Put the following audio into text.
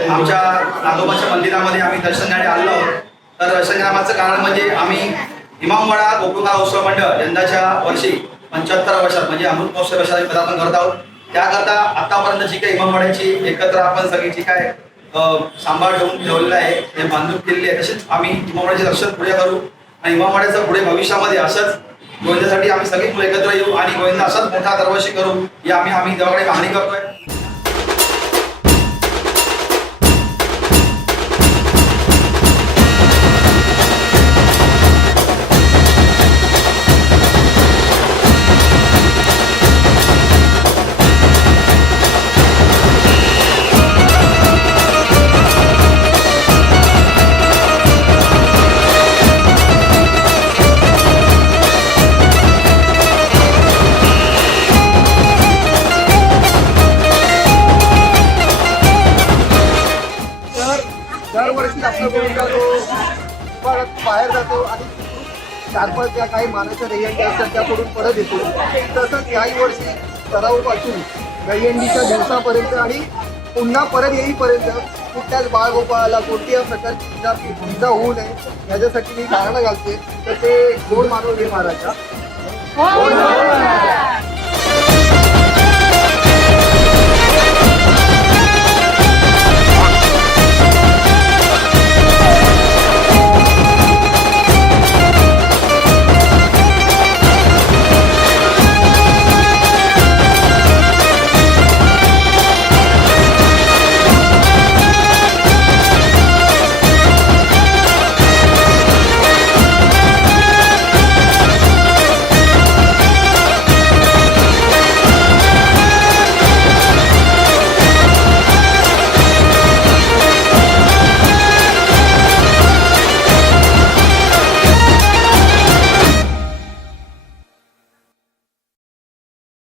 आमच्या नागोबाच्या मंदिरामध्ये आम्ही दर्शन घेण्यासाठी आलो आहोत. तर दर्शन घेण्याचं कारण म्हणजे आम्ही इमामवाडा गोकुळकाळ उत्सव मंडळ यंदाच्या वर्षी 75 वर्षात म्हणजे अमृत महोत्सव वर्षात आम्ही पदार्पण करत आहोत. त्याकरता आतापर्यंत जी काही इमामवाड्याची एकत्र आपण सगळी जी काय सांभाळ ठेवलेलं आहे ते बांधून केलेली आहे, तसेच आम्ही इमामवाड्याचे दर्शन पुढे करू आणि इमामवाड्याचं पुढे भविष्यामध्ये असंच गोविंदासाठी आम्ही सगळी मुलं एकत्र येऊ आणि गोविंद असाच मोठा दरवर्षी करू ही आम्ही देवाकडे मागणी करतोय. दरवर्षी आपला गोविंदा जो बाहेर जातो आणि 4-5 ज्या काही मानाच्या दहीहंडी असतात त्याकडून परत येतो. तसंच याही वर्षी सरावपासून दहीहंडीच्या दिवसापर्यंत आणि पुन्हा परत येईपर्यंत कुठल्याच बाळगोपाळाला कोणत्याही प्रकारची इजा होऊ नये याच्यासाठी मी गाणं घालते. तर ते गोड मानव घे महाराजा.